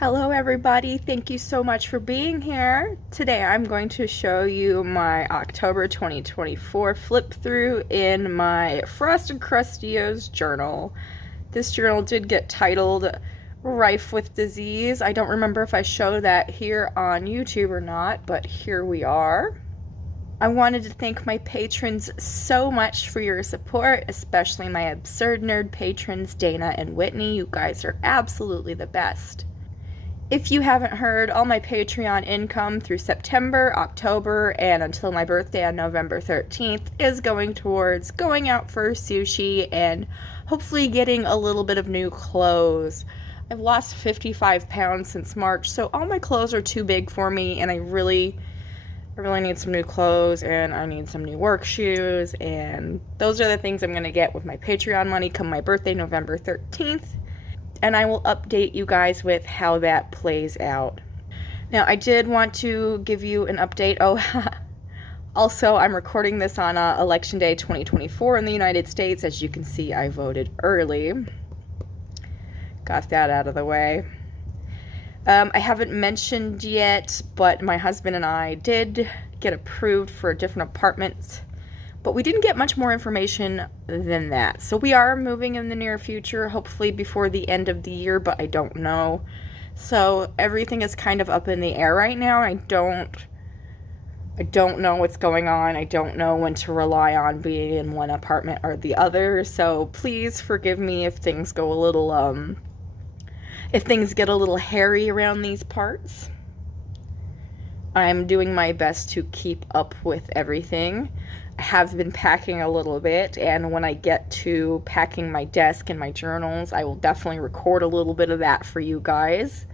Hello everybody, thank you so much for being here. Today I'm going to show you my October 2024 flip through in my Frosted Crusteos journal. This journal did get titled Rife with Disease. I don't remember if I show that here on YouTube or not, but here we are. I wanted to thank my patrons so much for your support, especially my Absurd Nerd patrons Dana and Whitney. You guys are absolutely the best. If you haven't heard, all my Patreon income through September, October, and until my birthday on November 13th is going towards going out for sushi and hopefully getting a little bit of new clothes. I've lost 55 pounds since March, so all my clothes are too big for me, and I really need some new clothes, and I need some new work shoes, and those are the things I'm going to get with my Patreon money come my birthday, November 13th. And I will update you guys with how that plays out. Now, I did want to give you an update. Oh, also, I'm recording this on Election Day 2024 in the United States. As you can see, I voted early. Got that out of the way. I haven't mentioned yet, but my husband and I did get approved for a different apartment. But we didn't get much more information than that. So we are moving in the near future, hopefully before the end of the year, but I don't know. So everything is kind of up in the air right now. I don't know what's going on. I don't know when to rely on being in one apartment or the other. So please forgive me if things go a little, if things get a little hairy around these parts. I'm doing my best to keep up with everything. I have been packing a little bit, and when I get to packing my desk and my journals, I will definitely record a little bit of that for you guys.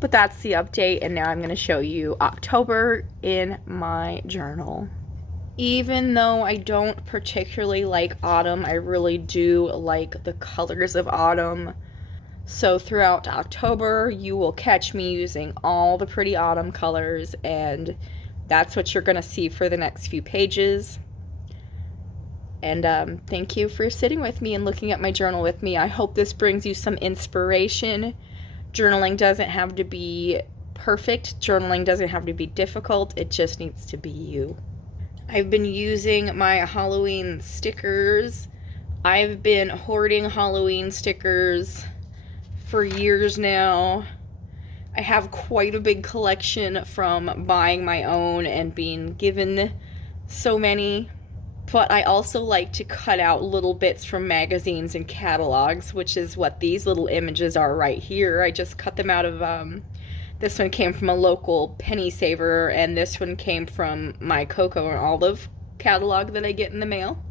But that's the update, and now I'm going to show you October in my journal. Even though I don't particularly like autumn, I really do like the colors of autumn. So throughout October, you will catch me using all the pretty autumn colors, and that's what you're going to see for the next few pages. And thank you for sitting with me and looking at my journal with me. I hope this brings you some inspiration. Journaling doesn't have to be perfect. Journaling doesn't have to be difficult. It just needs to be you. I've been using my Halloween stickers. I've been hoarding Halloween stickers for years now. I have quite a big collection from buying my own and being given so many. But I also like to cut out little bits from magazines and catalogs, which is what these little images are right here. I just cut them out of, this one came from a local penny saver, and this one came from my cocoa and olive catalog that I get in the mail.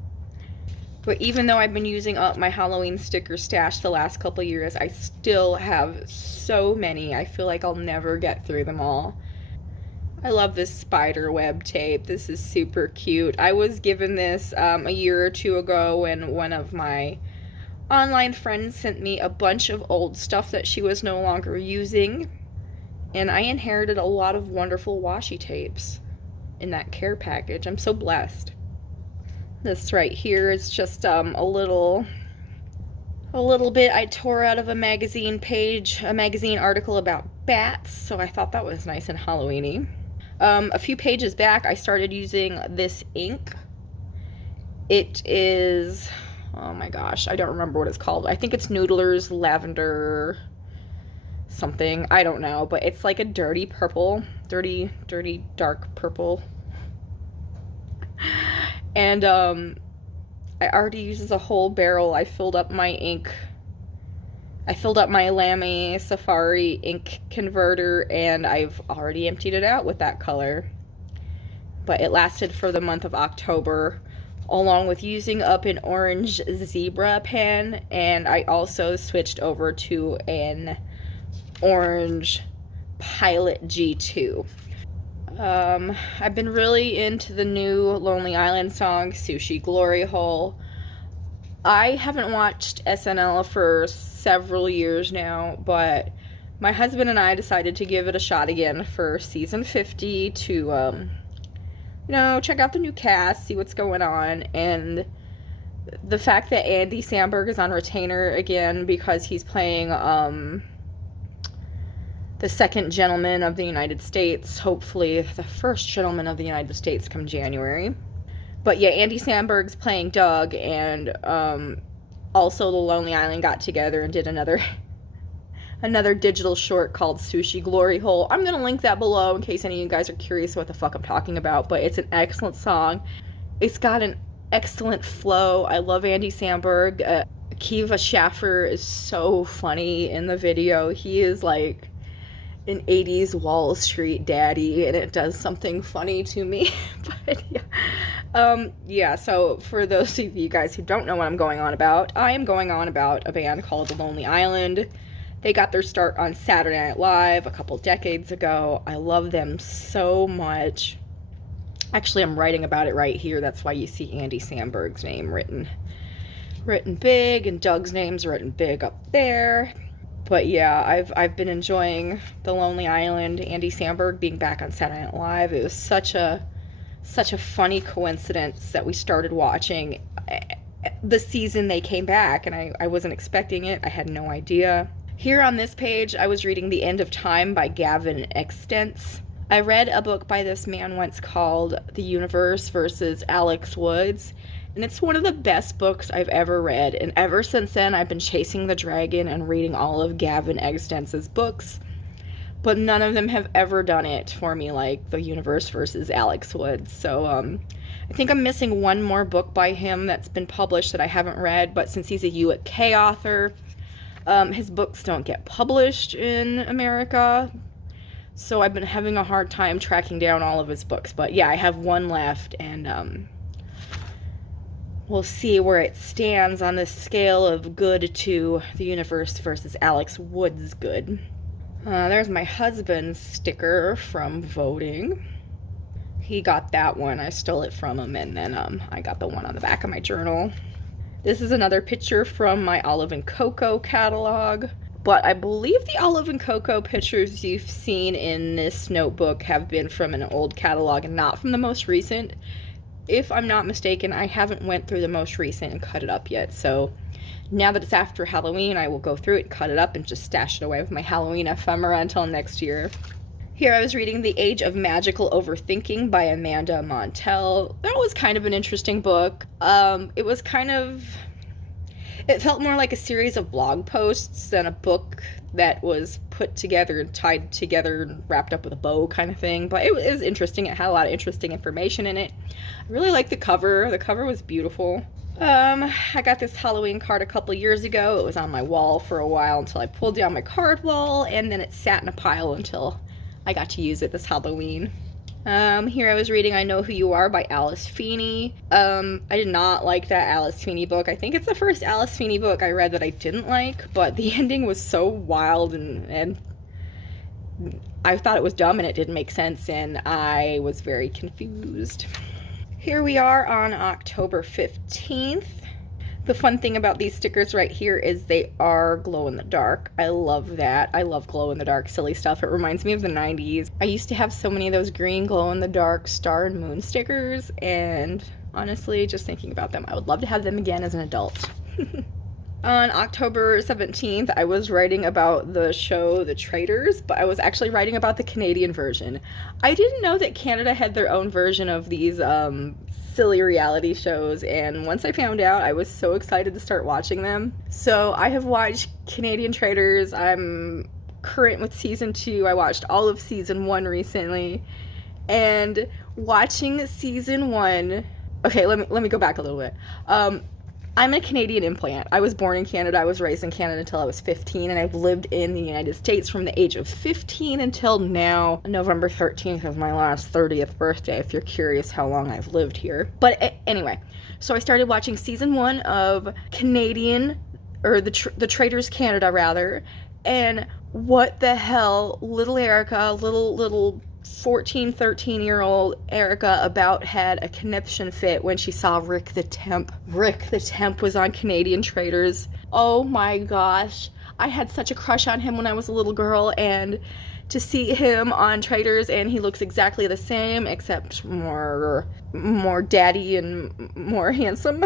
But even though I've been using up my Halloween sticker stash the last couple years, I still have so many. I feel like I'll never get through them all. I love this spider web tape. This is super cute. I was given this a year or two ago when one of my online friends sent me a bunch of old stuff that she was no longer using. And I inherited a lot of wonderful washi tapes in that care package. I'm so blessed. This right here is just a little bit I tore out of a magazine page, a magazine article about bats, so I thought that was nice and Halloween-y. A few pages back, I started using this ink. It is, oh my gosh, I don't remember what it's called. I think it's Noodler's Lavender something. I don't know, but it's like a dirty purple, dirty, dark purple. And I already used a whole barrel. I filled up my ink. I filled up my Lamy Safari ink converter, and I've already emptied it out with that color. But it lasted for the month of October, along with using up an orange zebra pen, and I also switched over to an orange Pilot G2. I've been really into the new Lonely Island song, Sushi Glory Hole. I haven't watched SNL for several years now, but my husband and I decided to give it a shot again for season 50 to, check out the new cast, see what's going on, and the fact that Andy Samberg is on retainer again because he's playing, the second gentleman of the United States, hopefully the first gentleman of the United States come January. But yeah, Andy Samberg's playing Doug, and also the Lonely Island got together and did another digital short called Sushi Glory Hole. I'm going to link that below in case any of you guys are curious what the fuck I'm talking about, but it's an excellent song. It's got an excellent flow. I love Andy Samberg. Kiva Schaffer is so funny in the video. He is like an 80s Wall Street daddy, and it does something funny to me. But yeah, so for those of you guys who don't know what I'm going on about, I am going on about a band called The Lonely Island. They got their start on Saturday Night Live a couple decades ago. I love them so much. Actually, I'm writing about it right here. That's why you see Andy Samberg's name written big, and Doug's name's written big up there. But yeah, I've been enjoying The Lonely Island. Andy Samberg being back on Saturday Night Live. It was such a funny coincidence that we started watching the season they came back, and I wasn't expecting it. I had no idea. Here on this page, I was reading The End of Time by Gavin Extence. I read a book by this man once called The Universe versus Alex Woods, and it's one of the best books I've ever read, and ever since then I've been chasing the dragon and reading all of Gavin Extence's books, but none of them have ever done it for me like The Universe versus Alex Woods. So I think I'm missing one more book by him that's been published that I haven't read, but since he's a 𝓁𝑜𝓋𝑒 author, his books don't get published in America, so I've been having a hard time tracking down all of his books. But yeah, I have one left, and we'll see where it stands on this scale of good to The Universe versus Alex Woods good. There's my husband's sticker from voting. He got that one. I stole it from him, and then I got the one on the back of my journal. This is another picture from my 𝓁𝑜𝓃𝑒 catalog, but I believe the 𝓁𝑜𝓃𝑒 pictures you've seen in this notebook have been from an old catalog and not from the most recent. If I'm not mistaken, I haven't went through the most recent and cut it up yet, so now that it's after Halloween, I will go through it, cut it up, and just stash it away with my Halloween ephemera until next year. Here I was reading The Age of Magical Overthinking by Amanda Montell. That was kind of an interesting book. It felt more like a series of blog posts than a book that was put together and tied together and wrapped up with a bow kind of thing. But it was interesting. It had a lot of interesting information in it. I really liked the cover. The cover was beautiful. I got this Halloween card a couple years ago. It was on my wall for a while until I pulled down my card wall, and then it sat in a pile until I got to use it this Halloween. Here I was reading I Know Who You Are by Alice Feeney. I did not like that Alice Feeney book. I think it's the first Alice Feeney book I read that I didn't like, but the ending was so wild, and I thought it was dumb and it didn't make sense, and I was very confused. Here we are on October 15th. The fun thing about these stickers right here is they are glow-in-the-dark. I love that. I love glow-in-the-dark silly stuff. It reminds me of the 90s. I used to have so many of those green glow-in-the-dark star and moon stickers, and honestly, just thinking about them, I would love to have them again as an adult. On October 17th, I was writing about the show The Traitors, but I was actually writing about the Canadian version. I didn't know that Canada had their own version of these silly reality shows, and once I found out, I was so excited to start watching them. So I have watched Canadian Traitors. I'm current with season 2. I watched all of season 1 recently, and watching season 1... Okay, let me go back a little bit. I'm a Canadian implant. I was born in Canada. I was raised in Canada until I was 15, and I've lived in the United States from the age of 15 until now. November 13th is my last 30th birthday, if you're curious how long I've lived here. But anyway, so I started watching season 1 of Canadian, or the Traitors Canada, rather, and what the hell, little Erica, little 14, 13-year-old Erica about had a conniption fit when she saw Rick the Temp. Rick the Temp was on Canadian Traitors. Oh my gosh. I had such a crush on him when I was a little girl, and to see him on Traitors, and he looks exactly the same except more daddy and more handsome,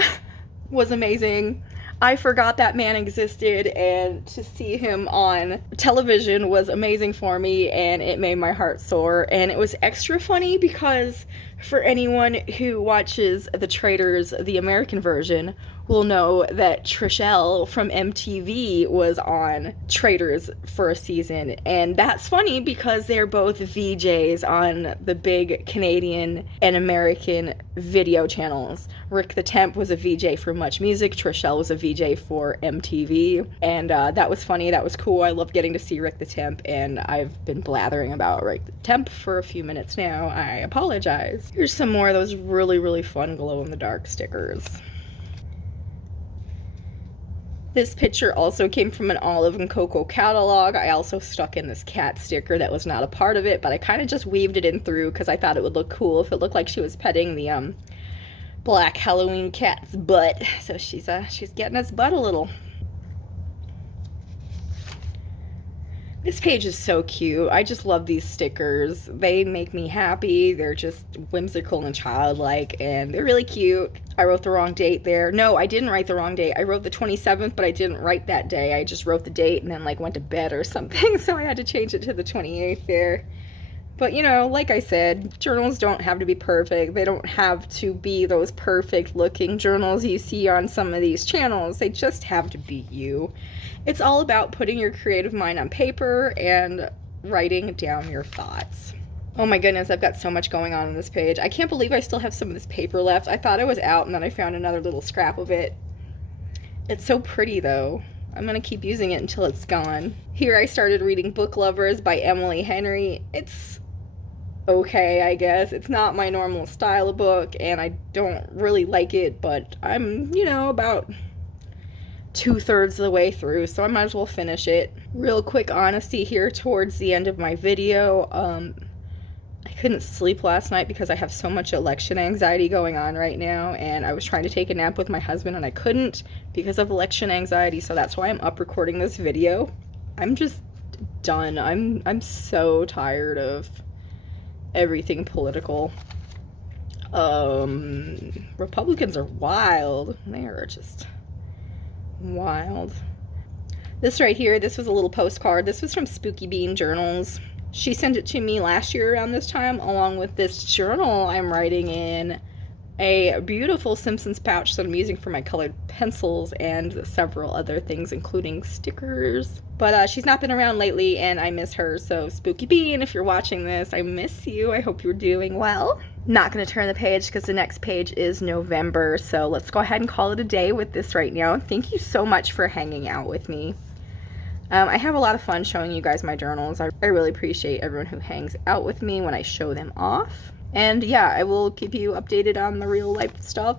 was amazing. I forgot that man existed, and to see him on television was amazing for me, and it made my heart soar. And it was extra funny because for anyone who watches The Traitors, the American version, will know that 𝓁𝑜𝓋𝑒 from MTV was on Traitors for a season. And that's funny because they're both VJs on the big Canadian and American video channels. Rick the Temp was a VJ for Much Music, 𝓁𝑜𝓋𝑒 was a VJ for MTV, and that was funny, that was cool. I loved getting to see Rick the Temp, and I've been blathering about Rick the Temp for a few minutes now. I apologize. Here's some more of those really, really fun glow-in-the-dark stickers. This picture also came from an 𝓁𝑜𝓋𝑒 catalog. I also stuck in this cat sticker that was not a part of it, but I kind of just weaved it in through because I thought it would look cool if it looked like she was petting the black Halloween cat's butt. So she's getting his butt a little. This page is so cute. I just love these stickers. They make me happy. They're just whimsical and childlike, and they're really cute. I wrote the wrong date there. No, I didn't write the wrong date. I wrote the 27th, but I didn't write that day. I just wrote the date and then like went to bed or something, so I had to change it to the 28th there. But you know, like I said, journals don't have to be perfect. They don't have to be those perfect looking journals you see on some of these channels. They just have to be you. It's all about putting your creative mind on paper and writing down your thoughts. Oh my goodness, I've got so much going on this page. I can't believe I still have some of this paper left. I thought I was out, and then I found another little scrap of it. It's so pretty though. I'm gonna keep using it until it's gone. Here I started reading Book Lovers by Emily Henry. It's okay, I guess. It's not my normal style of book, and I don't really like it, but I'm, you know, about 2/3 of the way through, so I might as well finish it. Real quick honesty here towards the end of my video. I couldn't sleep last night because I have so much election anxiety going on right now, and I was trying to take a nap with my husband and I couldn't because of election anxiety, so that's why I'm up recording this video. I'm just done. I'm so tired of everything political. Republicans are wild. They are just wild. This right here, this was a little postcard. This was from Spooky Bean Journals. She sent it to me last year around this time, along with this journal I'm writing in, a beautiful Simpsons pouch that I'm using for my colored pencils, and several other things, including stickers. But she's not been around lately, and I miss her, so Spooky Bean, if you're watching this, I miss you. I hope you're doing well. Not going to turn the page because the next page is November, so let's go ahead and call it a day with this right now. Thank you so much for hanging out with me. I have a lot of fun showing you guys my journals. I really appreciate everyone who hangs out with me when I show them off. And yeah, I will keep you updated on the real life stuff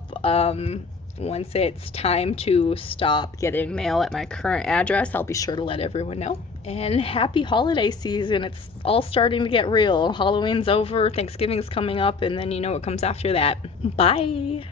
once it's time to stop getting mail at my current address. I'll be sure to let everyone know. And happy holiday season. It's all starting to get real. Halloween's over, Thanksgiving's coming up, and then you know what comes after that. Bye!